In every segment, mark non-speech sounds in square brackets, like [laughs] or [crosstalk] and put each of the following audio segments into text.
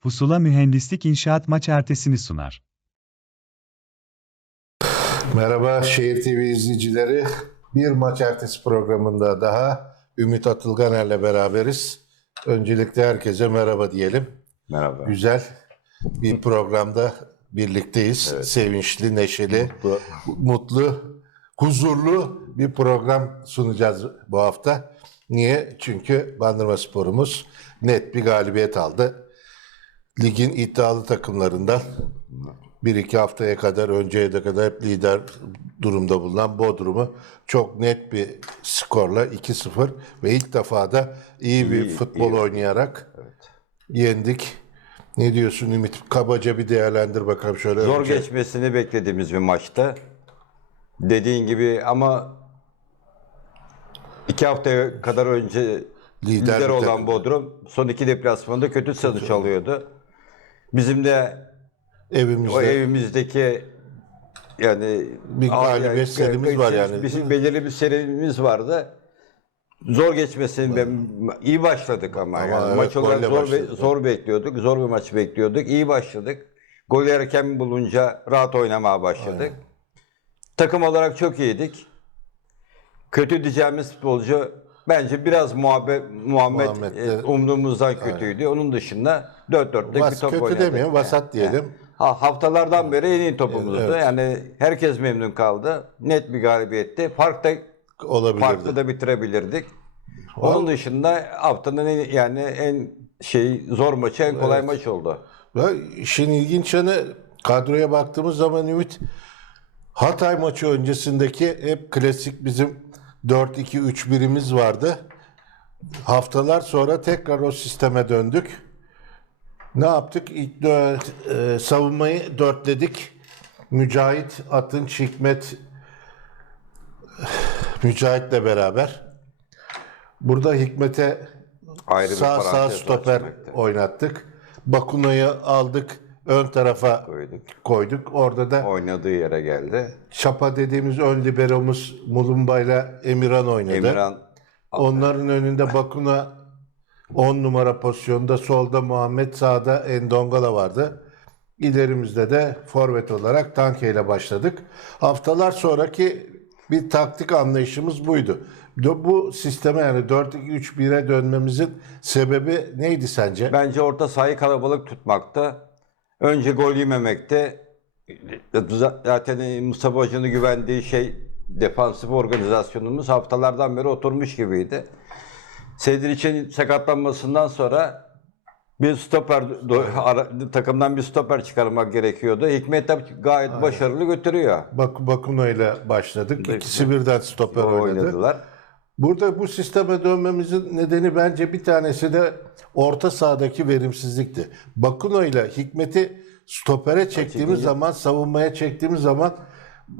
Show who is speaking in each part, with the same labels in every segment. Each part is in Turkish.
Speaker 1: Pusula Mühendislik İnşaat maç ertesini sunar.
Speaker 2: Merhaba Şehir TV izleyicileri. Bir maç ertesi programında daha Ümit Atılganer'le beraberiz. Öncelikle herkese merhaba diyelim.
Speaker 3: Merhaba.
Speaker 2: Güzel bir programda birlikteyiz. Sevinçli, neşeli, mutlu, huzurlu bir program sunacağız bu hafta. Niye? Çünkü Bandırma Spor'umuz net bir galibiyet aldı. Ligin iddialı takımlarından bir iki haftaya kadar önceye de kadar hep lider durumda bulunan Bodrum'u çok net bir skorla 2-0 ve ilk defa da iyi bir
Speaker 3: İyi,
Speaker 2: futbol
Speaker 3: iyi.
Speaker 2: oynayarak yendik. Ne diyorsun Ümit? Kabaca bir değerlendir bakalım şöyle.
Speaker 3: Zor
Speaker 2: önce.
Speaker 3: geçmesini beklediğimiz bir maçta. Dediğin gibi ama iki haftaya kadar önce
Speaker 2: Lider
Speaker 3: lider,
Speaker 2: bir
Speaker 3: olan. Bodrum son iki deplasmanda kötü sonuç alıyordu. Bizim de
Speaker 2: Evimizde.
Speaker 3: o evimizdeki yani
Speaker 2: Bir
Speaker 3: Aa,
Speaker 2: galibiyet serimiz var yani.
Speaker 3: Bizim belirli bir serimiz vardı. Zor geçmesini ben iyi başladık ama,
Speaker 2: Ama
Speaker 3: yani
Speaker 2: evet,
Speaker 3: maç olarak zor be- zor bekliyorduk. Zor bir maç bekliyorduk. İyi başladık. Gol erken bulunca rahat oynamaya başladık. Takım olarak çok iyiydik. Kötü diyeceğimiz futbolcu bence biraz muhabbet, Muhammed,
Speaker 2: Muhammed de-
Speaker 3: e, umduğumuzdan kötüydü. Onun dışında 4-4'lük bir
Speaker 2: Vas,
Speaker 3: top
Speaker 2: kötü
Speaker 3: oynadık.
Speaker 2: demiyorum, vasat diyelim.
Speaker 3: Ha, haftalardan beri en iyi topumuzdu.
Speaker 2: Evet.
Speaker 3: Yani herkes memnun kaldı. Net bir galibiyetti. Farkta
Speaker 2: Olabilirdi.
Speaker 3: farklı da bitirebilirdik. Onun dışında haftanın en, yani en şey zor maçı, en kolay maç oldu.
Speaker 2: Ve işin ilginç yanı kadroya baktığımız zaman Ümit Hatay maçı öncesindeki hep klasik bizim 4-2-3-1'imiz vardı. Haftalar sonra tekrar o sisteme döndük. Ne yaptık? İlk dö- e, savunmayı dörtledik. Mücahit, Atınç, Hikmet Mücahit'le beraber. Burada Hikmet'e
Speaker 3: Ayrı bir
Speaker 2: sağ sağ
Speaker 3: parantez
Speaker 2: stoper
Speaker 3: açmakta.
Speaker 2: oynattık. Bakuna'yı aldık. Ön tarafa
Speaker 3: Koyduk.
Speaker 2: koyduk. Orada da
Speaker 3: Oynadığı yere geldi.
Speaker 2: Çapa dediğimiz ön liberomuz Mulumba ile Emirhan oynadı.
Speaker 3: Emirhan
Speaker 2: Onların önünde Bakuna 10 numara pozisyonda, solda Muhammed, sağda Endongala vardı. İlerimizde de forvet olarak Tanke ile başladık. Haftalar sonraki bir taktik anlayışımız buydu. Bu- sisteme yani 4-2-3-1'e dönmemizin sebebi neydi sence?
Speaker 3: bence orta sahayı kalabalık tutmakta. Önce gol yememekte. Zaten Mustafa Hoca'nın güvendiği şey defansif organizasyonumuz haftalardan beri oturmuş gibiydi. Sedir için sakatlanmasından sonra bir stoper takımdan bir stoper çıkarmak gerekiyordu. Hikmet de gayet başarılı götürüyor.
Speaker 2: Bak Bakuna ile başladık. İkisi birden stoper oynadı.
Speaker 3: Oynadılar.
Speaker 2: Burada bu sisteme dönmemizin nedeni bence bir tanesi de orta sahadaki verimsizlikti. Bakuna ile Hikmet'i stopere çektiğimiz zaman, savunmaya çektiğimiz zaman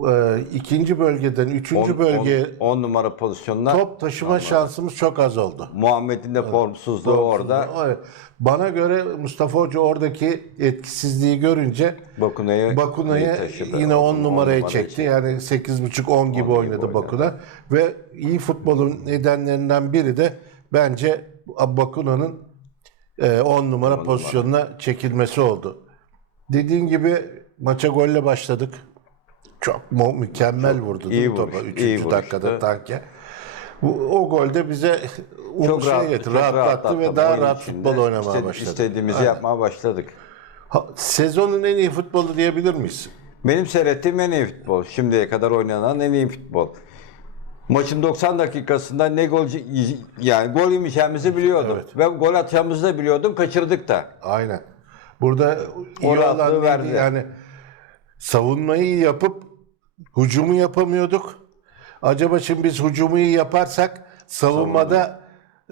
Speaker 2: e, ikinci bölgeden üçüncü bölgeye
Speaker 3: 10 numara pozisyonlar.
Speaker 2: top taşıma şansımız çok az oldu.
Speaker 3: Muhammed'in de formsuzluğu orada.
Speaker 2: Evet. Bana göre Mustafa Hoca oradaki etkisizliği görünce
Speaker 3: Bakuna'yı
Speaker 2: Bakuna'yı
Speaker 3: taşıdı.
Speaker 2: yine 10
Speaker 3: On
Speaker 2: numaraya
Speaker 3: numarayı
Speaker 2: çekti. Yani 8.5-10 gibi
Speaker 3: gibi
Speaker 2: oynadı
Speaker 3: oynadı.
Speaker 2: Bakuna. Ve iyi futbolun nedenlerinden biri de bence Bakuna'nın 10 numara pozisyonuna çekilmesi oldu. Dediğin gibi maça golle başladık. Çok mu- mükemmel vurdu değil mi
Speaker 3: iyi
Speaker 2: topa
Speaker 3: vuruş,
Speaker 2: 3.
Speaker 3: iyi
Speaker 2: dakikada tanke. Bu, o golde bize
Speaker 3: çok
Speaker 2: şey
Speaker 3: rahat,
Speaker 2: getirdi,
Speaker 3: çok
Speaker 2: rahatlattı ve daha rahat futbol oynamaya
Speaker 3: iste-
Speaker 2: başladık.
Speaker 3: İstediğimizi
Speaker 2: Aynen.
Speaker 3: yapmaya başladık.
Speaker 2: Ha, sezonun en iyi futbolu diyebilir miyiz?
Speaker 3: Benim seyrettiğim en iyi futbol. Şimdiye kadar oynanan en iyi futbol. Maçın 90 dakikasında ne gol yani gol yemeyeceğimizi biliyordum.
Speaker 2: Evet.
Speaker 3: Ve gol atacağımızı da biliyordum. Kaçırdık da.
Speaker 2: Aynen. Burada iyi olan
Speaker 3: verdi.
Speaker 2: yani savunmayı yapıp hücumu yapamıyorduk. Acaba şimdi biz hücumu iyi yaparsak savunmada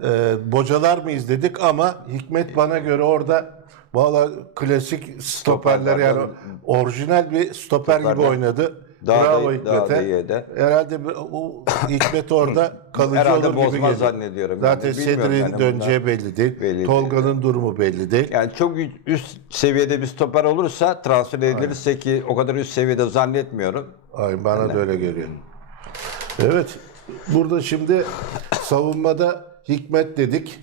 Speaker 2: e, bocalar mıyız dedik ama Hikmet bana göre orada valla klasik stoperler yani orijinal bir stoper gibi oynadı.
Speaker 3: Daha
Speaker 2: Bravo
Speaker 3: da- daha
Speaker 2: Hikmet'e.
Speaker 3: da iyiydi.
Speaker 2: Herhalde o Hikmet orada [laughs] kalıcı
Speaker 3: Herhalde
Speaker 2: olur gibi
Speaker 3: bozmaz
Speaker 2: geliyor.
Speaker 3: zannediyorum.
Speaker 2: Zaten
Speaker 3: Yani bilmiyorum
Speaker 2: Sedri'nin
Speaker 3: yani
Speaker 2: döneceği belli değil.
Speaker 3: Belli değil.
Speaker 2: Tolga'nın durumu belli değil.
Speaker 3: Yani çok üst seviyede bir stoper olursa transfer edilirse ki o kadar üst seviyede zannetmiyorum.
Speaker 2: Ay bana da öyle geliyor. Evet. Burada şimdi savunmada Hikmet dedik.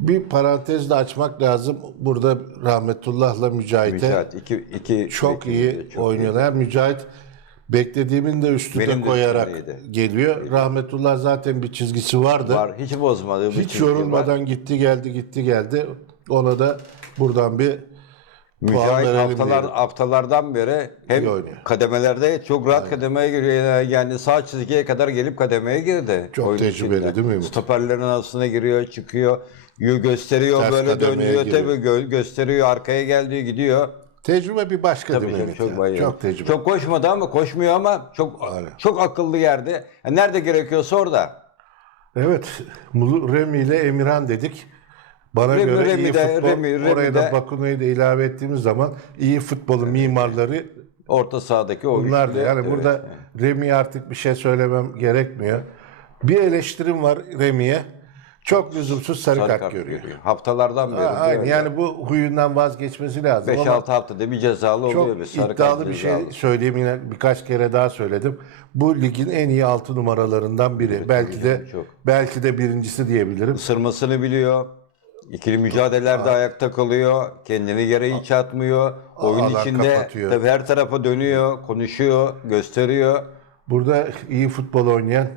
Speaker 2: Bir parantez de açmak lazım. Burada rahmetullahla Mücahit'e
Speaker 3: Mücahit. iki, iki,
Speaker 2: çok
Speaker 3: iki-
Speaker 2: iyi
Speaker 3: çok
Speaker 2: oynuyorlar. Mücahit beklediğimin de üstünde
Speaker 3: Benim de
Speaker 2: koyarak
Speaker 3: üstündeydi.
Speaker 2: geliyor. Rahmetullah zaten bir çizgisi vardı.
Speaker 3: Var. Hiç bozmadı.
Speaker 2: Hiç
Speaker 3: çizgi var.
Speaker 2: yorulmadan gitti geldi gitti geldi. Ona da buradan bir
Speaker 3: Mücahit
Speaker 2: verelim
Speaker 3: haftalar, haftalardan beri hem
Speaker 2: İyi oynuyor.
Speaker 3: kademelerde çok rahat kademeye giriyor. Yani sağ çizgiye kadar gelip kademeye girdi.
Speaker 2: Çok
Speaker 3: oyun
Speaker 2: tecrübeli
Speaker 3: içinde.
Speaker 2: değil mi?
Speaker 3: Stoperlerin arasına giriyor, çıkıyor. Yu gösteriyor
Speaker 2: Ters
Speaker 3: böyle
Speaker 2: kademeye
Speaker 3: dönüyor
Speaker 2: giriyor.
Speaker 3: tabii gö- gösteriyor arkaya geldiği gidiyor.
Speaker 2: Tecrübe bir başka
Speaker 3: Tabii
Speaker 2: değil mi
Speaker 3: canım,
Speaker 2: Ümit
Speaker 3: çok
Speaker 2: ya? Çok tecrübe.
Speaker 3: Çok koşmadı ama koşmuyor ama çok
Speaker 2: Aynen.
Speaker 3: çok akıllı yerde. Yani nerede gerekiyorsa orada.
Speaker 2: Evet. Mulu- Remi ile Emirhan dedik. Bana
Speaker 3: Remi-
Speaker 2: göre iyi
Speaker 3: Remi de-
Speaker 2: futbol.
Speaker 3: Remi- Remi
Speaker 2: oraya da
Speaker 3: de-
Speaker 2: Bakunu'yu da ilave ettiğimiz zaman iyi futbolun mimarları
Speaker 3: Orta sahadaki o
Speaker 2: bunlar da.
Speaker 3: üçlü.
Speaker 2: Yani
Speaker 3: Evet.
Speaker 2: burada Remi'ye artık bir şey söylemem gerekmiyor. Bir eleştirim var Remi'ye. Çok lüzumsuz sarı,
Speaker 3: Sarı
Speaker 2: kart,
Speaker 3: kart
Speaker 2: görüyor.
Speaker 3: görüyor. Haftalardan beri.
Speaker 2: Ha, Aynen.
Speaker 3: böyle.
Speaker 2: Yani bu huyundan vazgeçmesi lazım. ama
Speaker 3: 5-6 haftada bir cezalı
Speaker 2: çok
Speaker 3: oluyor. Bir sarı
Speaker 2: iddialı bir şey
Speaker 3: cezalı.
Speaker 2: söyleyeyim yine birkaç kere daha söyledim. Bu ligin en iyi altı numaralarından biri. belki de
Speaker 3: çok.
Speaker 2: belki de birincisi diyebilirim.
Speaker 3: Isırmasını biliyor. İkili mücadelelerde ayakta kalıyor. Kendini yere hiç atmıyor. Oyun
Speaker 2: alan
Speaker 3: içinde
Speaker 2: kapatıyor.
Speaker 3: tabii her tarafa dönüyor, konuşuyor, gösteriyor.
Speaker 2: Burada iyi futbol oynayan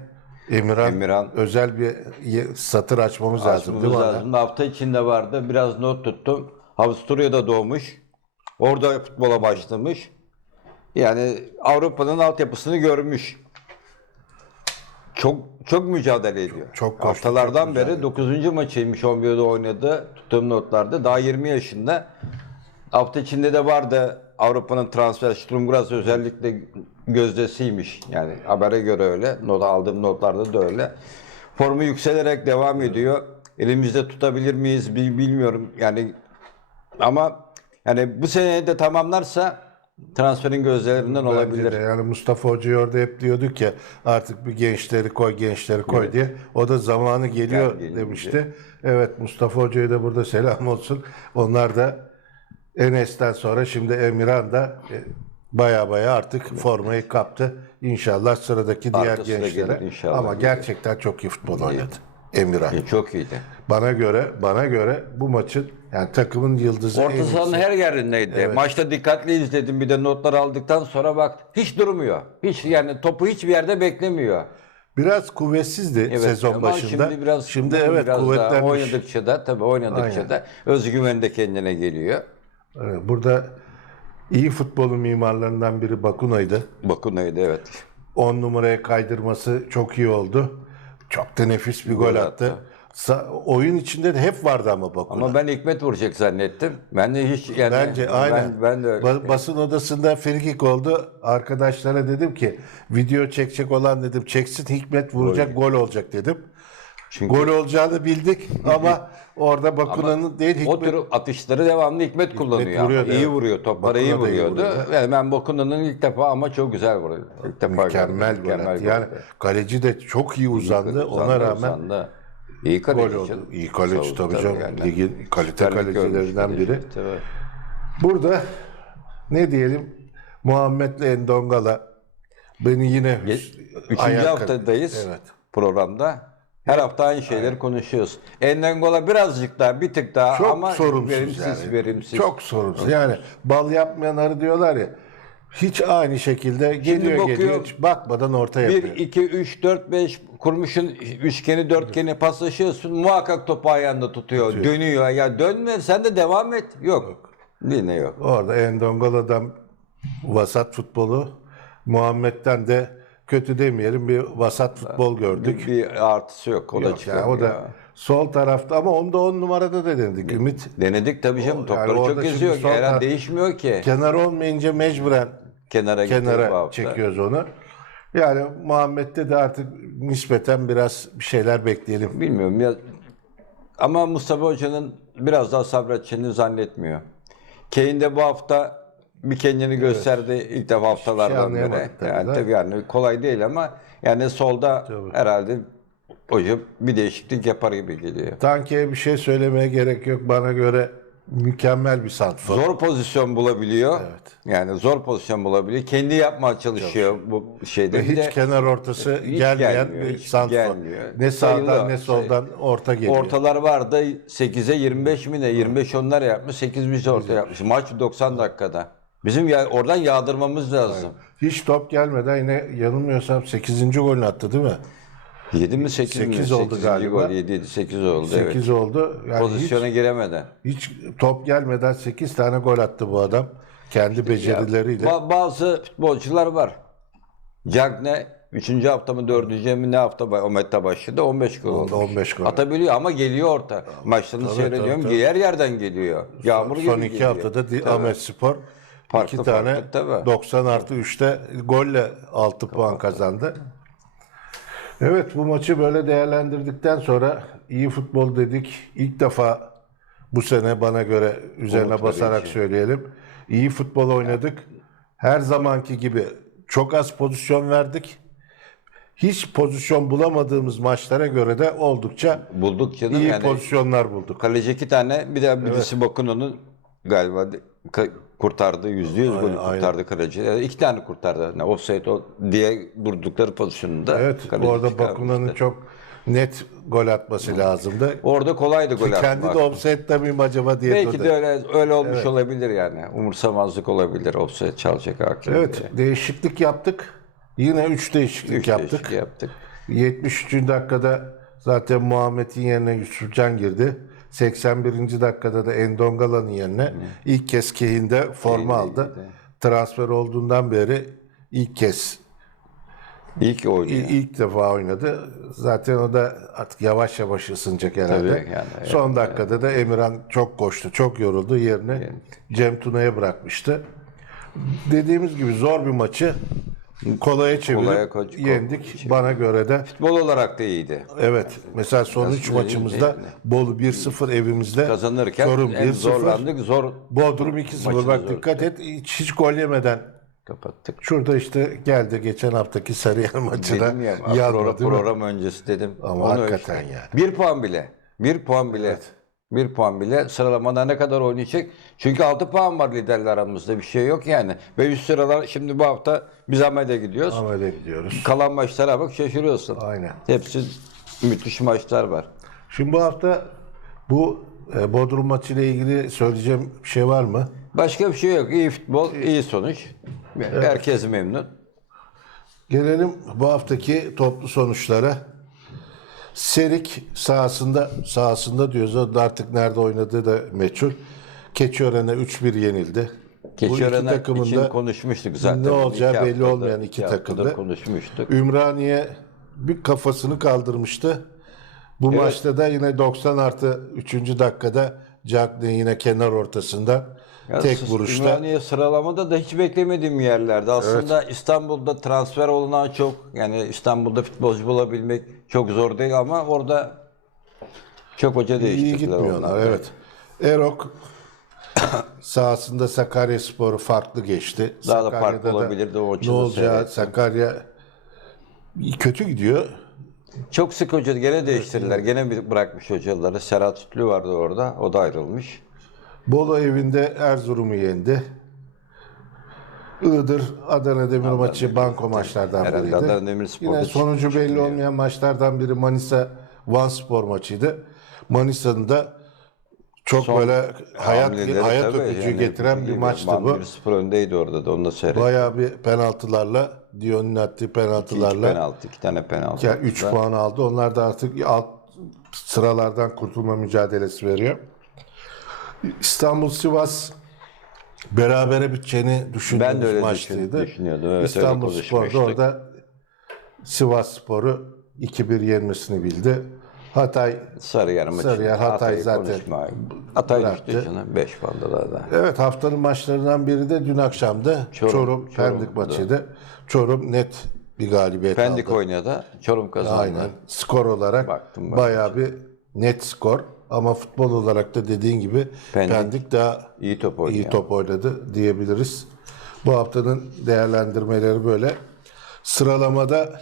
Speaker 2: Emirhan,
Speaker 3: Emirhan.
Speaker 2: özel bir ye- satır açmamız lazım değil mi?
Speaker 3: Açmamız
Speaker 2: Adnan?
Speaker 3: lazım. Hafta içinde vardı. Biraz not tuttum. Avusturya'da doğmuş. Orada futbola başlamış. Yani Avrupa'nın altyapısını görmüş. Çok çok mücadele ediyor.
Speaker 2: çok koştu,
Speaker 3: Haftalardan
Speaker 2: çok
Speaker 3: beri
Speaker 2: mücadele.
Speaker 3: 9. maçıymış 11'de oynadı. Tuttuğum notlarda. Daha 20 yaşında. Hafta içinde de vardı Avrupa'nın transfer Sturmgras özellikle gözdesiymiş. Yani habere göre öyle. Not aldığım notlarda da öyle. Formu yükselerek devam ediyor. Elimizde tutabilir miyiz bil- bilmiyorum. Yani ama yani bu sene de tamamlarsa transferin gözlerinden
Speaker 2: Bence
Speaker 3: olabilir.
Speaker 2: de yani Mustafa Hoca orada hep diyorduk ya artık bir gençleri koy gençleri koy diye. O da zamanı geliyor
Speaker 3: Gel-
Speaker 2: demişti. Evet Mustafa Hoca'ya da burada selam olsun. Onlar da Enes'ten sonra şimdi Emirhan da e, baya baya artık formayı kaptı. İnşallah sıradaki diğer
Speaker 3: Arkasına
Speaker 2: gençlere.
Speaker 3: gelir inşallah.
Speaker 2: Ama gerçekten çok iyi futbol oynadı. Emirhan.
Speaker 3: E, Çok iyiydi.
Speaker 2: Bana göre bana göre bu maçın yani takımın yıldızı
Speaker 3: Orta sahanın her yerindeydi. Maçta dikkatli izledim bir de notlar aldıktan sonra bak hiç durmuyor. Hiç yani topu hiçbir yerde beklemiyor.
Speaker 2: Biraz kuvvetsizdi
Speaker 3: Evet,
Speaker 2: sezon başında.
Speaker 3: Şimdi biraz
Speaker 2: Şimdi evet
Speaker 3: biraz daha
Speaker 2: kuvvetlenmiş.
Speaker 3: oynadıkça da tabii oynadıkça
Speaker 2: Aynen.
Speaker 3: da özgüven de kendine geliyor.
Speaker 2: Evet, Burada iyi futbolun mimarlarından biri Bakuna'ydı.
Speaker 3: Bakın öyle evet.
Speaker 2: 10 numaraya kaydırması çok iyi oldu. Çok da nefis bir gol,
Speaker 3: Gol
Speaker 2: attı.
Speaker 3: attı.
Speaker 2: Sa- oyun içinde de hep vardı ama Bakuna.
Speaker 3: Ama ben Hikmet vuracak zannettim. Ben de hiç yani
Speaker 2: Bence
Speaker 3: ben,
Speaker 2: aynen.
Speaker 3: ben de
Speaker 2: Ba- basın odasında frikik oldu. Arkadaşlara dedim ki video çekecek olan dedim çeksin Hikmet vuracak gol olacak dedim.
Speaker 3: Çünkü-
Speaker 2: Gol olacağını bildik ama orada Bakuna'nın değil
Speaker 3: o
Speaker 2: Hikmet
Speaker 3: tür atışları devamlı Hikmet kullanıyor.
Speaker 2: vuruyordu,
Speaker 3: iyi
Speaker 2: evet.
Speaker 3: vuruyor. Topları iyi
Speaker 2: iyi
Speaker 3: vuruyordu.
Speaker 2: vuruyordu.
Speaker 3: Yani ben Bokuna'nın ilk defa ama çok güzel vuruyor. İlk defa
Speaker 2: mükemmel
Speaker 3: gördüm.
Speaker 2: gol
Speaker 3: gol
Speaker 2: Yani kaleci de çok iyi uzandı. Ona
Speaker 3: Uzandı,
Speaker 2: rağmen
Speaker 3: uzandı. İyi
Speaker 2: gol
Speaker 3: kaleci
Speaker 2: oldu.
Speaker 3: canım.
Speaker 2: İyi kaleci
Speaker 3: Tabii,
Speaker 2: canım.
Speaker 3: yani.
Speaker 2: Ligin kalite kalecilerinden
Speaker 3: kaleci.
Speaker 2: biri.
Speaker 3: Tabii.
Speaker 2: Burada ne diyelim Muhammed'le Endongala beni yine
Speaker 3: Üçüncü
Speaker 2: ayağa
Speaker 3: haftadayız
Speaker 2: Evet.
Speaker 3: programda. Her hafta aynı şeyleri konuşuyoruz. Endengola birazcık daha, bir tık daha
Speaker 2: Çok
Speaker 3: ama
Speaker 2: sorumsuz
Speaker 3: verimsiz,
Speaker 2: yani.
Speaker 3: verimsiz.
Speaker 2: Çok sorumsuz. Yani bal yapmayan arı diyorlar ya. Hiç aynı şekilde geliyor
Speaker 3: bakıyor,
Speaker 2: geliyor hiç bakmadan orta
Speaker 3: 1,
Speaker 2: yapıyor.
Speaker 3: 2, 3, 4, 5 kurmuşun üçgeni, dörtgeni paslaşıyorsun. Muhakkak topu ayağında tutuyor, dönüyor. Ya dönme sen de devam et. Yok. Yine yok.
Speaker 2: Orada Endongola'dan vasat futbolu, Muhammed'den de kötü demeyelim bir vasat futbol gördük.
Speaker 3: Bir artısı yok. O da
Speaker 2: Yok yani o da sol tarafta ama onda 10 numarada da denedik. Ümit
Speaker 3: Denedik tabii canım.
Speaker 2: yani
Speaker 3: Topları
Speaker 2: orada
Speaker 3: çok
Speaker 2: şimdi
Speaker 3: geziyor.
Speaker 2: sol
Speaker 3: Eren
Speaker 2: taraf-
Speaker 3: değişmiyor ki.
Speaker 2: kenar olmayınca mecburen
Speaker 3: Kenara bu
Speaker 2: kenara
Speaker 3: hafta.
Speaker 2: çekiyoruz onu. Yani Muhammed'de de artık nispeten biraz bir şeyler bekleyelim.
Speaker 3: Bilmiyorum ya. Ama Mustafa Hoca'nın biraz daha sabredeceğini zannetmiyor. Kane de bu hafta bir kendini gösterdi ilk defa haftalardan beri.
Speaker 2: anlayamadık tabii
Speaker 3: Yani tabii yani kolay değil ama yani solda herhalde hoca bir değişiklik yapar gibi geliyor.
Speaker 2: Tanki'ye bir şey söylemeye gerek yok. Bana göre mükemmel bir santfor.
Speaker 3: Zor pozisyon bulabiliyor.
Speaker 2: Evet.
Speaker 3: Yani zor pozisyon bulabiliyor. Kendi yapmaya çalışıyor bu şeyde.
Speaker 2: Ve hiç
Speaker 3: de
Speaker 2: kenar ortası
Speaker 3: hiç
Speaker 2: gelmeyen
Speaker 3: gelmiyor,
Speaker 2: bir
Speaker 3: gelmiyor.
Speaker 2: Ne sağdan
Speaker 3: Sayılı-
Speaker 2: ne soldan orta geliyor.
Speaker 3: ortalar vardı 8'e 25 mi ne 25 onlar yapmış 8 biz orta yapmış. Maç 90 dakikada. Bizim ya, oradan yağdırmamız lazım.
Speaker 2: Hiç top gelmeden yine yanılmıyorsam 8. golünü attı değil mi?
Speaker 3: 7 mi 8 mi?
Speaker 2: Sekiz oldu
Speaker 3: Sekizinci
Speaker 2: galiba.
Speaker 3: Gol, 7 8 oldu
Speaker 2: 8
Speaker 3: evet.
Speaker 2: oldu. Yani
Speaker 3: Pozisyona giremeden.
Speaker 2: hiç, hiç top gelmeden 8 tane gol attı bu adam. Kendi becerileriyle.
Speaker 3: Ba- bazı futbolcular var. Cagne 3. hafta mı 4. mi ne hafta o mette başladı 15 gol oldu.
Speaker 2: 15 gol.
Speaker 3: Atabiliyor ama geliyor orta. Maçlarını seyrediyorum
Speaker 2: tabii, tabii.
Speaker 3: her yerden geliyor. Yağmur gibi
Speaker 2: Son iki
Speaker 3: geliyor.
Speaker 2: haftada
Speaker 3: Tabii.
Speaker 2: Ahmet Spor
Speaker 3: Farklı,
Speaker 2: iki tane
Speaker 3: farklı, tabii.
Speaker 2: 90 artı 3'te golle 6 puan kazandı. Evet bu maçı böyle değerlendirdikten sonra iyi futbol dedik. İlk defa bu sene bana göre üzerine
Speaker 3: Umutları
Speaker 2: basarak
Speaker 3: için.
Speaker 2: söyleyelim. İyi futbol oynadık. Her zamanki gibi çok az pozisyon verdik. Hiç pozisyon bulamadığımız maçlara göre de oldukça
Speaker 3: Bulduk canım
Speaker 2: iyi
Speaker 3: yani.
Speaker 2: pozisyonlar bulduk.
Speaker 3: Kaleci iki tane bir de birisi Bokuno'nun galiba kurtardı. Yüzde yüz golü
Speaker 2: aynen.
Speaker 3: kurtardı kaleci. Yani iki tane kurtardı. Yani offside o diye durdukları pozisyonunda.
Speaker 2: Evet orada. Bakuna'nın çok net gol atması lazımdı.
Speaker 3: Orada kolaydı gol atmak.
Speaker 2: Kendi de offside'de miyim acaba diye
Speaker 3: Belki
Speaker 2: durdu.
Speaker 3: de öyle öyle olmuş olabilir yani. Umursamazlık olabilir offside çalacak hakim.
Speaker 2: Evet
Speaker 3: diye.
Speaker 2: değişiklik yaptık. Yine 3 değişiklik
Speaker 3: Üç
Speaker 2: yaptık.
Speaker 3: değişiklik yaptık.
Speaker 2: 73. dakikada zaten Muhammed'in yerine Yusufcan girdi. 81. dakikada da Endongala'nın yerine ilk kez Kehin'de forma
Speaker 3: Kehin'de
Speaker 2: aldı.
Speaker 3: girdi.
Speaker 2: Transfer olduğundan beri ilk kez
Speaker 3: İyi ki oynuyor.
Speaker 2: İl- ilk defa oynadı. Zaten o da artık yavaş yavaş ısınacak herhalde.
Speaker 3: Tabii yani, evet,
Speaker 2: Son dakikada da Emirhan çok koştu, çok yoruldu. Yerine Cem Tuna'ya bırakmıştı. Dediğimiz gibi zor bir maçı kolaya çevirip
Speaker 3: Kolaya ko-
Speaker 2: yendik. Bana göre de
Speaker 3: Futbol olarak da iyiydi.
Speaker 2: evet. Mesela son 3
Speaker 3: Aslında
Speaker 2: maçımızda Bolu 1-0 evimizde.
Speaker 3: Kazanırken
Speaker 2: Çorum
Speaker 3: en
Speaker 2: 1-0.
Speaker 3: zorlandık. Zor
Speaker 2: Bodrum 2-0.
Speaker 3: Maçı
Speaker 2: Bak
Speaker 3: zor.
Speaker 2: dikkat et hiç, hiç gol yemeden.
Speaker 3: kapattık.
Speaker 2: Şurada işte geldi geçen haftaki Sarıyer maçına.
Speaker 3: Dedim ya
Speaker 2: yandı,
Speaker 3: program, program öncesi dedim.
Speaker 2: Ama hakikaten yani.
Speaker 3: Bir puan bile. Bir puan bile. Bir puan bile sıralamada ne kadar oynayacak? Çünkü 6 puan var liderler aramızda bir şey yok yani. Ve üst sıralar şimdi bu hafta biz Ahmet'e gidiyoruz.
Speaker 2: Ahmet'e gidiyoruz.
Speaker 3: Kalan maçlara bak şaşırıyorsun.
Speaker 2: Aynen.
Speaker 3: Hepsi müthiş maçlar var.
Speaker 2: Şimdi bu hafta bu e, Bodrum maçıyla ilgili söyleyeceğim bir şey var mı?
Speaker 3: Başka bir şey yok. İyi futbol, iyi sonuç. Herkes memnun.
Speaker 2: Gelelim bu haftaki toplu sonuçlara. Serik sahasında sahasında diyoruz o da artık nerede oynadığı da meçhul. Keçiören'e 3-1 yenildi. iki
Speaker 3: Keçiören'e
Speaker 2: takımın
Speaker 3: için konuşmuştuk zaten.
Speaker 2: ne olacağı
Speaker 3: İki
Speaker 2: belli olmayan iki
Speaker 3: haftadır
Speaker 2: takımda.
Speaker 3: konuşmuştuk.
Speaker 2: Ümraniye bir kafasını kaldırmıştı. Bu
Speaker 3: Evet.
Speaker 2: maçta da yine 90 artı 3. dakikada Cagney yine kenar ortasında
Speaker 3: Ya
Speaker 2: tek
Speaker 3: sus-
Speaker 2: vuruşta
Speaker 3: Ümraniye sıralamada da hiç beklemediğim yerlerde. Aslında İstanbul'da transfer olunan çok yani İstanbul'da futbolcu bulabilmek çok zor değil ama orada çok hoca
Speaker 2: iyi
Speaker 3: değiştirdiler.
Speaker 2: gitmiyorlar.
Speaker 3: onlar.
Speaker 2: Evet. Erok [coughs] sahasında Sakarya Sporu farklı geçti.
Speaker 3: Daha da farklı olabilirdi, o
Speaker 2: Ne olacağı
Speaker 3: seyrettim.
Speaker 2: Sakarya kötü gidiyor.
Speaker 3: Çok sık hoca gene değiştirdiler. Gene bir bırakmış hocaları. Serhat Sütlü vardı orada. O da ayrılmış.
Speaker 2: Bolu evinde Erzurum'u yendi. Iğdır, Adana Demir maçı banko maçlardan
Speaker 3: Herhalde
Speaker 2: biriydi.
Speaker 3: Adana Demirspor'da
Speaker 2: Yine sonucu belli
Speaker 3: çıkmıyor.
Speaker 2: olmayan maçlardan biri Manisa Vanspor maçıydı. Manisa'nın da çok
Speaker 3: Son
Speaker 2: böyle hayat
Speaker 3: hamleleri
Speaker 2: hayat
Speaker 3: tabii
Speaker 2: öpücü
Speaker 3: yani
Speaker 2: getiren bir
Speaker 3: gibi.
Speaker 2: maçtı bu.
Speaker 3: 1-0 öndeydi orada da onu da seyrettim.
Speaker 2: Bayağı bir penaltılarla, Dion'un attığı
Speaker 3: İki
Speaker 2: penaltılarla
Speaker 3: penaltı, iki tane penaltı.
Speaker 2: 3 puan aldı. Onlar da artık alt sıralardan kurtulma mücadelesi veriyor. İstanbul Sivas berabere biteceğini düşündüğümüz
Speaker 3: Ben de öyle
Speaker 2: maçtaydı.
Speaker 3: düşün- düşünüyordum. Evet,
Speaker 2: İstanbul
Speaker 3: öyle
Speaker 2: Spor da orada Sivas Spor'u 2-1 yenmesini bildi. Hatay
Speaker 3: Sarıyer maçı.
Speaker 2: Sarıyer, Hatay
Speaker 3: Hatay'ı
Speaker 2: zaten.
Speaker 3: Hatay düştü canım. 5 puanda da.
Speaker 2: Evet haftanın maçlarından biri de dün akşamdı. Çorum,
Speaker 3: Çorum,
Speaker 2: Pendik maçıydı. Çorum net bir galibiyet
Speaker 3: Pendik
Speaker 2: aldı.
Speaker 3: oynadı. Çorum kazandı.
Speaker 2: Aynen. Skor olarak
Speaker 3: Baktım ben.
Speaker 2: bayağı bir net skor. Ama futbol olarak da dediğin gibi
Speaker 3: Pendik
Speaker 2: Pendik, daha
Speaker 3: iyi top oynuyor.
Speaker 2: iyi top oynadı diyebiliriz. Bu haftanın değerlendirmeleri böyle. Sıralamada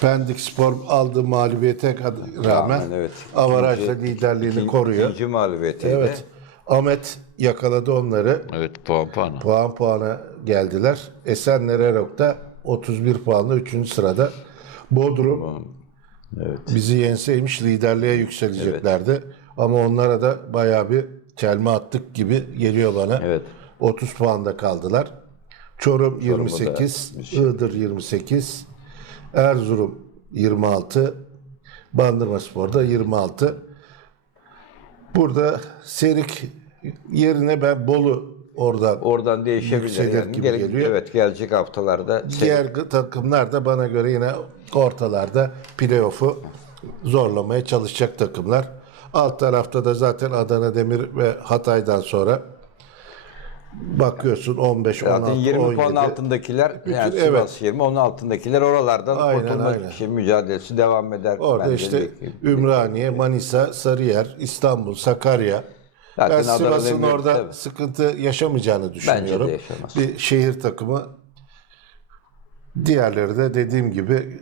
Speaker 2: Pendik Spor aldığı mağlubiyete rağmen
Speaker 3: Rağmen, evet.
Speaker 2: avarajla liderliğini
Speaker 3: İkinci-
Speaker 2: koruyor.
Speaker 3: İkinci mağlubiyetiydi.
Speaker 2: Evet. Ahmet yakaladı onları.
Speaker 4: Evet puan puan.
Speaker 2: Puan puana geldiler. Esenler Erok'ta 31 puanla 3. sırada. Bodrum bizi yenseymiş liderliğe yükseleceklerdi. Ama onlara da bayağı bir çelme attık gibi geliyor bana.
Speaker 3: Evet.
Speaker 2: 30 puanda kaldılar. Çorum 28, Iğdır 28, Erzurum 26, Bandırmaspor'da 26. Burada Serik yerine ben Bolu oradan
Speaker 3: Oradan değişebilir. Yani.
Speaker 2: gibi geliyor.
Speaker 3: Evet gelecek haftalarda.
Speaker 2: Diğer gı- takımlar da bana göre yine ortalarda playoff'u zorlamaya çalışacak takımlar. Alt tarafta da zaten Adana Demir ve Hatay'dan sonra bakıyorsun 15, 16,
Speaker 3: Zaten 20 puan
Speaker 2: 17.
Speaker 3: altındakiler yani
Speaker 2: evet.
Speaker 3: Sivas 20 onun altındakiler oralardan
Speaker 2: Aynen,
Speaker 3: kurtulma
Speaker 2: aynen.
Speaker 3: şey, mücadelesi devam eder.
Speaker 2: Orada işte. Ümraniye, Manisa, Sarıyer, İstanbul, Sakarya.
Speaker 3: Zaten
Speaker 2: ben Sivas'ın orada
Speaker 3: tabii.
Speaker 2: sıkıntı yaşamayacağını düşünüyorum.
Speaker 3: yaşamaz.
Speaker 2: Bir şehir takımı. Diğerleri de dediğim gibi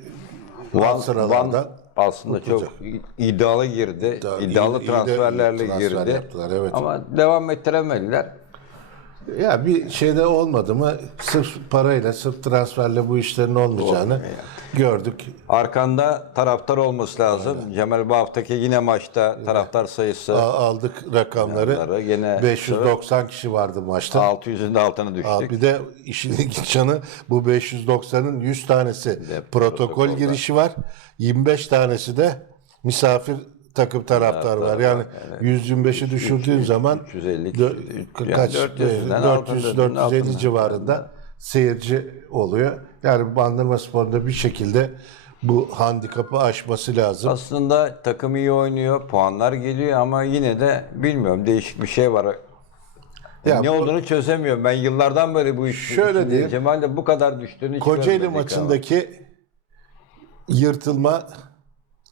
Speaker 3: Van,
Speaker 2: alt sıralarda.
Speaker 3: Van aslında çok iddialı girdi.
Speaker 2: İddia-
Speaker 3: iddialı
Speaker 2: iyi- iyi de
Speaker 3: transferlerle
Speaker 2: transfer
Speaker 3: girdi.
Speaker 2: yaptılar, evet.
Speaker 3: Ama devam ettiremediler.
Speaker 2: Ya bir şeyde olmadı mı sırf parayla, sırf transferle bu işlerin olmayacağını gördük.
Speaker 3: Arkanda taraftar olması lazım. Cemal bu haftaki yine maçta taraftar sayısı
Speaker 2: A- Aldık rakamları.
Speaker 3: Gene-
Speaker 2: 590 kişi vardı maçta.
Speaker 3: 600'ün de altına düştük.
Speaker 2: Aa, Bir de işin [laughs] ilginç yanı bu 590'ın 100 tanesi protokol
Speaker 3: protokolda.
Speaker 2: girişi var. 25 tanesi de misafir takım taraftar var. Yani 125'i düşürdüğün zaman
Speaker 3: 350
Speaker 2: dö-
Speaker 3: yani
Speaker 2: kaç
Speaker 3: 400'den
Speaker 2: 400
Speaker 3: altında,
Speaker 2: 450
Speaker 3: altında.
Speaker 2: civarında seyirci oluyor. Yani Bandırma Spor'da bir şekilde bu handikapı aşması lazım.
Speaker 3: Aslında takım iyi oynuyor, puanlar geliyor ama yine de bilmiyorum değişik bir şey var.
Speaker 2: Ya
Speaker 3: ne
Speaker 2: bu-
Speaker 3: olduğunu çözemiyorum. Ben yıllardan beri bu iş
Speaker 2: Şöyle diyeyim.
Speaker 3: Cemal de bu kadar düştüğünü hiç
Speaker 2: Kocaeli
Speaker 3: görmedik ama.
Speaker 2: maçındaki yırtılma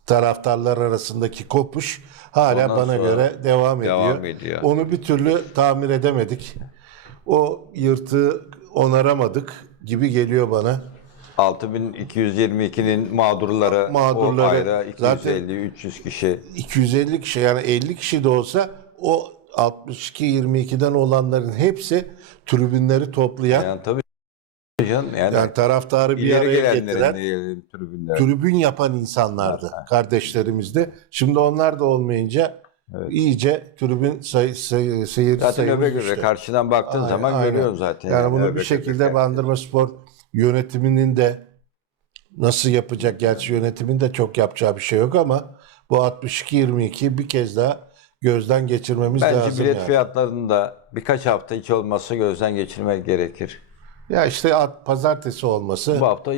Speaker 2: taraftarlar arasındaki kopuş hala
Speaker 3: Ondan
Speaker 2: bana göre devam ediyor.
Speaker 4: devam ediyor.
Speaker 2: Onu bir türlü tamir edemedik. O yırtığı onaramadık gibi geliyor bana.
Speaker 3: 6222'nin mağdurları,
Speaker 2: Mağdurları.
Speaker 3: o ayrı
Speaker 2: Zaten-
Speaker 3: 250-300 kişi.
Speaker 2: 250 kişi yani 50 kişi de olsa o 62-22'den olanların hepsi tribünleri toplayan
Speaker 3: Yani tabii canım yani,
Speaker 2: yani taraftarı bir
Speaker 3: ileri
Speaker 2: araya
Speaker 3: gelenlerin
Speaker 2: getiren
Speaker 3: diyelim tribünler.
Speaker 2: tribün yapan insanlardı. Kardeşlerimizdi. Şimdi onlar da olmayınca iyice tribün say, say, seyirci
Speaker 3: Zaten
Speaker 2: sayımız düştü.
Speaker 3: öbek karşıdan baktığın
Speaker 2: Aynen,
Speaker 3: zaman
Speaker 2: aynen.
Speaker 3: görüyorsun zaten.
Speaker 2: Yani bunu bir şekilde
Speaker 3: öbek.
Speaker 2: Bandırma Spor yönetiminin de nasıl yapacak? Gerçi yönetimin de çok yapacağı bir şey yok ama bu 62-22 bir kez daha gözden geçirmemiz
Speaker 3: Bence
Speaker 2: lazım.
Speaker 3: bilet
Speaker 2: yani.
Speaker 3: fiyatlarını da birkaç hafta hiç olmazsa gözden geçirmek gerekir.
Speaker 2: Ya işte pazartesi olması
Speaker 3: Bu hafta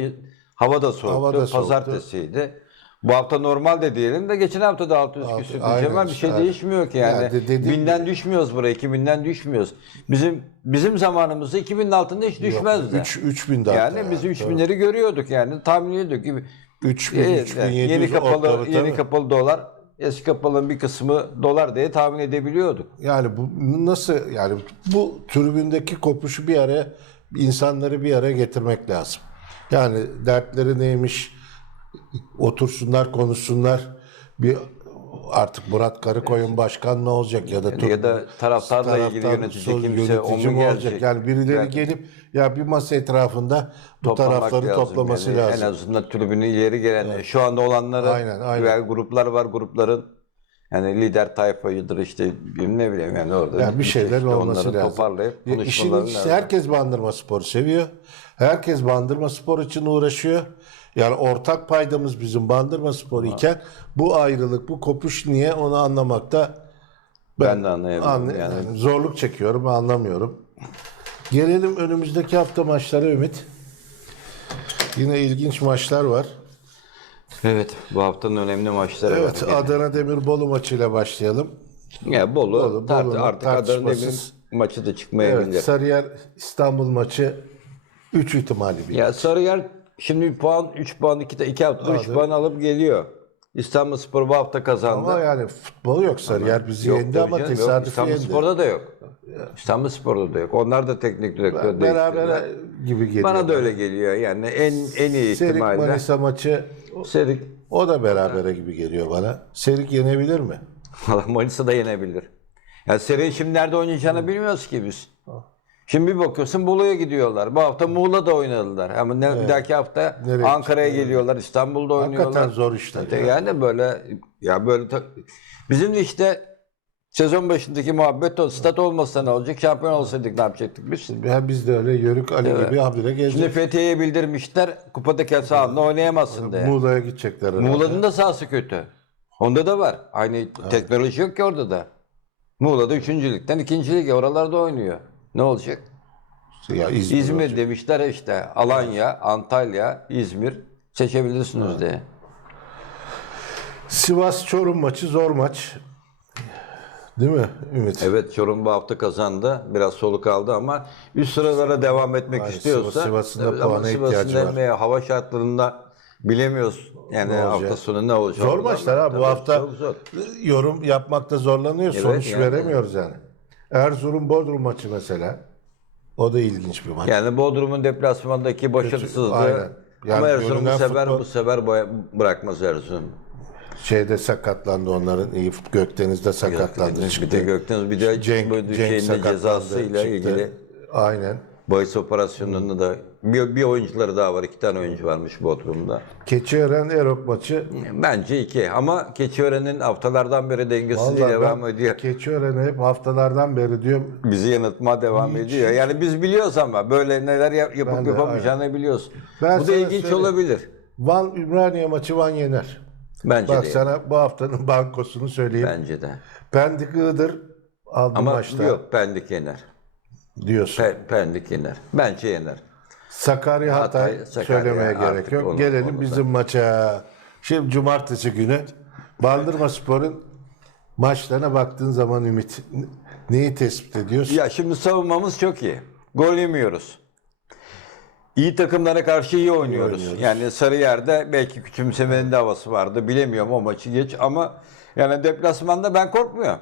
Speaker 3: hava da soğuktu.
Speaker 2: Hava da soğuktu.
Speaker 3: Pazartesiydi. Bu hafta normal de diyelim de geçen hafta da 600
Speaker 2: Altı-
Speaker 3: küsür Cemal bir şey
Speaker 2: aynen.
Speaker 3: değişmiyor ki yani.
Speaker 2: Ya de- dediğim
Speaker 3: binden düşmüyoruz buraya, 2000'den düşmüyoruz. Bizim bizim zamanımızda 2000'in altında hiç düşmezdi.
Speaker 2: 3 3000 de
Speaker 3: yani biz 3000'leri görüyorduk yani tahmin ediyorduk gibi.
Speaker 2: 3000
Speaker 3: Evet, yani
Speaker 2: 3700
Speaker 3: yeni kapalı
Speaker 2: ortalıkta
Speaker 3: yeni kapalı dolar, eski kapalının bir kısmı dolar diye tahmin edebiliyorduk.
Speaker 2: Yani bu nasıl yani bu tribündeki kopuşu bir araya insanları bir araya getirmek lazım. Yani dertleri neymiş otursunlar konuşsunlar bir artık Murat Karıkoyun başkan ne olacak ya da
Speaker 3: ya da taraftarla ilgili yönetici kimse o mu
Speaker 2: olacak? Yani birileri
Speaker 3: Yani-
Speaker 2: gelip ya bir masa etrafında bu tarafları
Speaker 3: lazım.
Speaker 2: toplaması
Speaker 3: Yani
Speaker 2: lazım.
Speaker 3: En azından tribünü ileri gelen, şu anda olanları
Speaker 2: Aynen, aynen.
Speaker 3: veya gruplar var grupların yani lider tayfayıdır işte ne bileyim yani orada.
Speaker 2: Yani bir şeyler
Speaker 3: işte
Speaker 2: olması
Speaker 3: onları
Speaker 2: lazım.
Speaker 3: toparlayıp
Speaker 2: Ya işin ilgisi
Speaker 3: lazım.
Speaker 2: herkes Bandırma Spor seviyor. Herkes Bandırma Spor için uğraşıyor. Yani ortak paydamız bizim Bandırma Spor iken bu ayrılık, bu kopuş niye onu anlamakta
Speaker 3: Ben de anlayamıyorum
Speaker 2: anla-
Speaker 3: yani.
Speaker 2: yani zorluk çekiyorum, anlamıyorum. Gelelim önümüzdeki hafta maçlara Ümit. Yine ilginç maçlar var.
Speaker 3: Evet bu haftanın önemli maçları
Speaker 2: Evet,
Speaker 3: var. gene.
Speaker 2: Adana Demir Bolu maçıyla başlayalım.
Speaker 3: Ya Bolu,
Speaker 2: Bolu,
Speaker 3: tart-
Speaker 2: Bolu'nun
Speaker 3: artık Adana Demir'in maçı da çıkmayabilir.
Speaker 2: Evet, Sarıyer İstanbul maçı 3 ihtimali bir.
Speaker 3: Ya Sarıyer şimdi bir puan, 3 puan, 2, 2 haftada 3
Speaker 2: Aldı.
Speaker 3: puan alıp geliyor. İstanbulspor bu hafta kazandı.
Speaker 2: Ama yani futbol yok Sarıyer bizi
Speaker 3: Yok
Speaker 2: yendi ama
Speaker 3: canım, yok.
Speaker 2: tesadüfi
Speaker 3: İstanbul
Speaker 2: yendi.
Speaker 3: Spor'da da yok. İstanbul Spor'da da yok. Onlar da teknik direktör değiştirdiler.
Speaker 2: Beraber gibi geliyor.
Speaker 3: Bana da öyle geliyor yani en en iyi
Speaker 2: Serik
Speaker 3: ihtimalle.
Speaker 2: Manisa maçı
Speaker 3: Serik
Speaker 2: o da berabere gibi geliyor bana. Serik yenebilir mi?
Speaker 3: Valla Manisa da yenebilir. Ya seri şimdi nerede oynayacağını bilmiyoruz ki biz. Şimdi bir bakıyorsun Bolu'ya gidiyorlar. Bu hafta Muğla'da oynadılar. Ama ne, bir dahaki hafta
Speaker 2: Nereye
Speaker 3: Ankara'ya geliyorlar, İstanbul'da oynuyorlar.
Speaker 2: Hakikaten zor işler.
Speaker 3: İşte
Speaker 2: ya.
Speaker 3: Yani böyle ya böyle bizim de işte sezon başındaki muhabbet o. Stat olmasa ne olacak? Şampiyon olsaydık ne yapacaktık biz?
Speaker 2: Ya biz de öyle Yörük Ali gibi habire
Speaker 3: Şimdi
Speaker 2: gezdik.
Speaker 3: Fethiye'ye bildirmişler kupadaki sahanda oynayamazsın diye.
Speaker 2: Muğla'ya gidecekler.
Speaker 3: Muğla'nın da sahası kötü. Onda da var. Aynı teknoloji yok ki orada da. Muğla'da 3. ligden 2. lige oralarda oynuyor. Ne olacak?
Speaker 2: Ya İzmir,
Speaker 3: İzmir
Speaker 2: olacak.
Speaker 3: demişler işte. Alanya, Antalya, İzmir seçebilirsiniz diye.
Speaker 2: Sivas Çorum maçı zor maç. Değil mi Ümit?
Speaker 3: Evet Çorum bu hafta kazandı. Biraz soluk aldı ama üst sıralara devam etmek
Speaker 2: Aynen,
Speaker 3: istiyorsa
Speaker 2: Sivas'ın da
Speaker 3: Evet,
Speaker 2: puana ihtiyacı var.
Speaker 3: ne- hava şartlarında bilemiyoruz. Yani
Speaker 2: Ne
Speaker 3: hafta sonu ne olacak?
Speaker 2: Zor maçlar ha bu hafta.
Speaker 3: Çok zor.
Speaker 2: Yorum yapmakta zorlanıyor.
Speaker 3: Evet,
Speaker 2: Sonuç
Speaker 3: yani.
Speaker 2: veremiyoruz yani. Erzurum Bodrum maçı mesela. O da ilginç bir maç.
Speaker 3: Yani Bodrum'un deplasmandaki başarısızlığı
Speaker 2: aynen. Yani
Speaker 3: ama Erzurum bu sefer
Speaker 2: futbol-
Speaker 3: bu sefer bırakmaz Erzurum.
Speaker 2: Şeyde sakatlandı onların. iyi Gökdeniz'de sakatlandı.
Speaker 3: Bir de. Gökdeniz bir de
Speaker 2: Cenk, Cenk
Speaker 3: cezasıyla
Speaker 2: çıktı.
Speaker 3: ilgili
Speaker 2: Aynen.
Speaker 3: bahis operasyonunda da bir, bir oyuncuları daha var. iki tane oyuncu varmış Bodrum'da.
Speaker 2: Keçiören Erok maçı.
Speaker 3: Bence iki ama Keçiören'in haftalardan beri dengesizliği
Speaker 2: Vallahi
Speaker 3: devam
Speaker 2: ben
Speaker 3: ediyor.
Speaker 2: Keçiören'e hep haftalardan beri diyorum.
Speaker 3: Bizi yanıltma devam
Speaker 2: Hiç,
Speaker 3: ediyor. Yani biz biliyoruz ama böyle neler yap-
Speaker 2: Ben
Speaker 3: yapıp
Speaker 2: de,
Speaker 3: yapamayacağını biliyoruz.
Speaker 2: Ben
Speaker 3: Bu da
Speaker 2: sana
Speaker 3: ilginç
Speaker 2: söyleyeyim.
Speaker 3: olabilir.
Speaker 2: Van Ümraniye maçı Van yener.
Speaker 3: Bence
Speaker 2: Bak
Speaker 3: de.
Speaker 2: sana bu haftanın bankosunu söyleyeyim.
Speaker 3: Bence de.
Speaker 2: Pendik Iğdır aldı
Speaker 3: Ama
Speaker 2: maçta
Speaker 3: yok Pendik yener.
Speaker 2: diyorsun.
Speaker 3: Pe- Pendik yener. Bence yener.
Speaker 2: Sakarya Hatay,
Speaker 3: Hatay, Sakarya
Speaker 2: söylemeye gerek yok.
Speaker 3: onu-
Speaker 2: Gelelim
Speaker 3: onu da-
Speaker 2: bizim maça. Şimdi cumartesi günü Bandırma Spor'un maçlarına baktığın zaman Ümit neyi tespit ediyorsun?
Speaker 3: Ya şimdi savunmamız çok iyi. Gol yemiyoruz. İyi takımlara karşı iyi oynuyoruz.
Speaker 2: oynuyoruz.
Speaker 3: Yani Sarıyer'de belki küçümsemenin de havası vardı. Bilemiyorum o maçı geç ama yani deplasmanda ben korkmuyorum.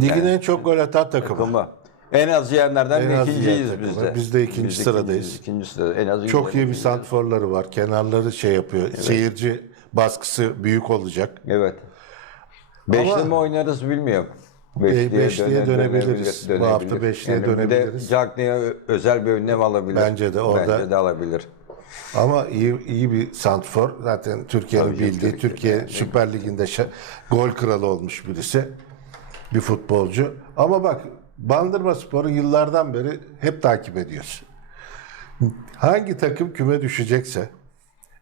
Speaker 2: Ligin en çok gol atan takımı.
Speaker 3: Ama en az yiyenlerden
Speaker 2: En az
Speaker 3: ikinciyiz
Speaker 2: yiyen
Speaker 3: biz de.
Speaker 2: Biz de ikinci
Speaker 3: Biz de
Speaker 2: sıradayız.
Speaker 3: ikinciyiz, İkinci sırada. En az
Speaker 2: Çok iyi bir santforları var. Kenarları şey yapıyor. Seyirci baskısı büyük olacak.
Speaker 3: Evet. Beşli
Speaker 2: Ama-
Speaker 3: mi oynarız bilmiyorum.
Speaker 2: beşliye dönebiliriz. Bu hafta beşliye
Speaker 3: Bir de
Speaker 2: dönebiliriz.
Speaker 3: Cagney'e özel bir önlem alabilir.
Speaker 2: Bence de orada-
Speaker 3: Bence de alabilir.
Speaker 2: Ama iyi iyi bir santfor. Zaten Türkiye'nin bildiği,
Speaker 3: Türkiye.
Speaker 2: Türkiye Süper Ligi'nde gol kralı olmuş birisi. Bir futbolcu. Ama bak Bandırma Spor'u yıllardan beri hep takip ediyoruz. Hangi takım küme düşecekse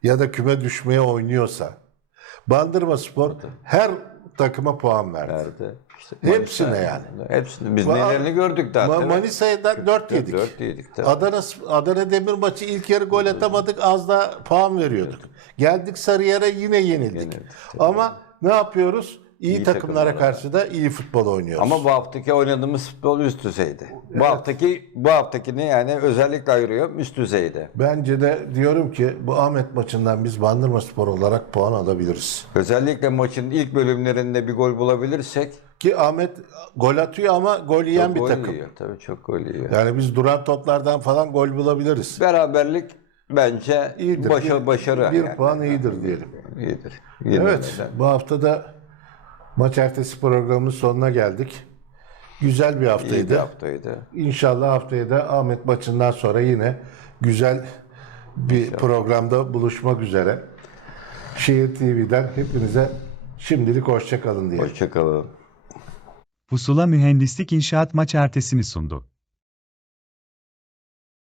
Speaker 2: ya da küme düşmeye oynuyorsa Bandırma Spor her takıma puan verdi.
Speaker 3: Nerede? İşte
Speaker 2: Hepsine yani.
Speaker 3: Hepsini. Biz
Speaker 2: Va-
Speaker 3: nelerini gördük zaten.
Speaker 2: Ma- Manisa'dan 4 yedik.
Speaker 3: Dört yedik tabii.
Speaker 2: Adana Adana Demir maçı ilk yarı gol atamadık az da puan veriyorduk. Geldik Sarıyer'e yine yenildik.
Speaker 3: Yenildik,
Speaker 2: Ama ne yapıyoruz? İyi,
Speaker 3: İyi
Speaker 2: takımlara
Speaker 3: takımlara.
Speaker 2: karşı da iyi futbol oynuyoruz.
Speaker 3: Ama bu haftaki oynadığımız futbol üst düzeydi. Bu haftaki bu haftakini yani özellikle ayırıyorum üst düzeyde.
Speaker 2: Bence de diyorum ki bu Ahmet maçından biz Bandırma Spor olarak puan alabiliriz.
Speaker 3: Özellikle maçın ilk bölümlerinde bir gol bulabilirsek
Speaker 2: Ki Ahmet gol atıyor ama gol yiyen
Speaker 3: çok
Speaker 2: bir
Speaker 3: gol
Speaker 2: takım.
Speaker 3: yiyor. Tabii çok gol yiyor.
Speaker 2: Yani biz duran toplardan falan gol bulabiliriz.
Speaker 3: Beraberlik bence
Speaker 2: İyidir.
Speaker 3: başa,
Speaker 2: Bir-
Speaker 3: başarı.
Speaker 2: Bir
Speaker 3: yani.
Speaker 2: puan iyidir diyelim.
Speaker 3: İyidir.
Speaker 2: Evet,
Speaker 3: Yenilmeden.
Speaker 2: bu hafta da maç ertesi programının sonuna geldik. Güzel bir
Speaker 3: İyi
Speaker 2: haftaydı.
Speaker 3: bir haftaydı.
Speaker 2: İnşallah haftaya da Ahmet maçından sonra yine güzel bir programda buluşmak üzere. Şehir TV'den hepinize şimdilik hoşça kalın diyelim.
Speaker 3: Hoşçakalın.
Speaker 1: Pusula Mühendislik İnşaat maç ertesini sundu.